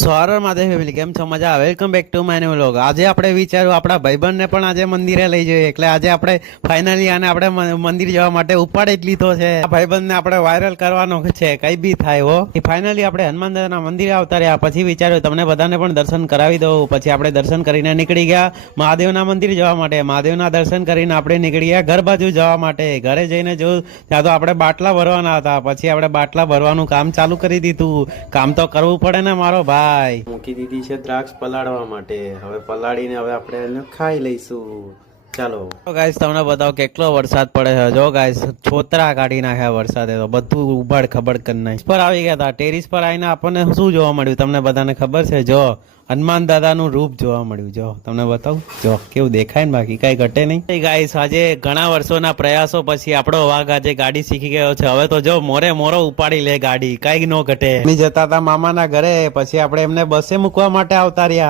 સવાર માધે ફેમિલી કેમ છો? મજા? Welcome back to my new vlog. આજે આપણે વિચાર્યું આપણા ભાઈબંધને પણ આજે મંદિરે લઈ જઈએ, એટલે આજે આપણે ફાઇનલી આને આપણે મંદિર જવા માટે ઉપાડી જ લીધો છે. આ ભાઈબંધને આપણે વાયરલ કરવાનો છે, કઈ બી થાય હો. ફાઇનલી આપણે હનુમાન દાદાના મંદિરે આવતા રહ્યા, પછી વિચાર્યું તમને બધાને પણ દર્શન કરાવી દઉં. પછી આપણે દર્શન કરીને નીકળી ગયા મહાદેવના મંદિર જવા માટે. મહાદેવના દર્શન કરીને આપણે નીકળી ગયા ઘર બાજુ જવા માટે. ઘરે જઈને જોયું ત્યાં તો આપણે બાટલા ભરવાના હતા. પછી આપણે બાટલા ભરવાનું કામ ચાલુ કરી દીધું. કામ તો કરવું પડે ને મારો ભાઈ. મૂકી દીધી છે દ્રાક્ષ પલાળવા માટે. હવે પલાળીને હવે આપણે એને ખાઈ લઈશું. ચાલો ગાઈસ, તમને બતાવો કેટલો વરસાદ પડે છે. જો ગાઈસ, છોતરા કાઢી નાખ્યા વરસાદે, તો બધું ઉબાડ ખબડ કરી નાખી. પર આવી ગયા હતા ટેરિસ પર આવીને આપણને શું જોવા મળ્યું તમને બધાને ખબર છે? જો હનુમાન દાદાનું રૂપ જોવા મળ્યું. જો તમને બતાવું, જો કેવું દેખાય ને, બાકી કઈ ઘટે નહીં. ગાઈસ, આજે ઘણા વર્ષોના પ્રયાસો પછી આપણો વાઘ આજે ગાડી શીખી ગયો છે. હવે તો જો મોરે મોરો ઉપાડી લે ગાડી, કઈ ન ઘટે. જતા હતા મામાના ઘરે, પછી આપણે એમને બસે મૂકવા માટે આવતા રહ્યા.